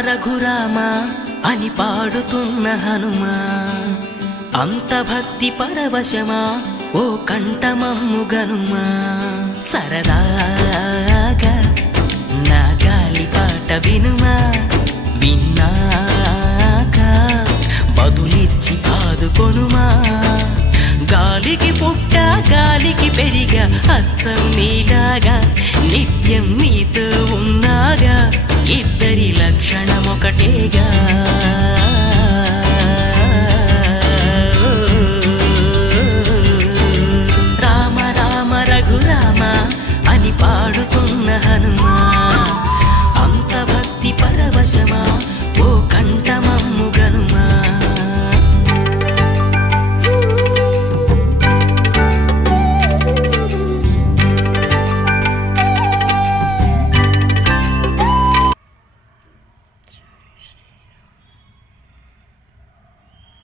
రఘురామ అని పాడుతున్న హనుమా, అంత భక్తి పరవశమా ఓ కంఠమమ్ము గనుమా. సరదా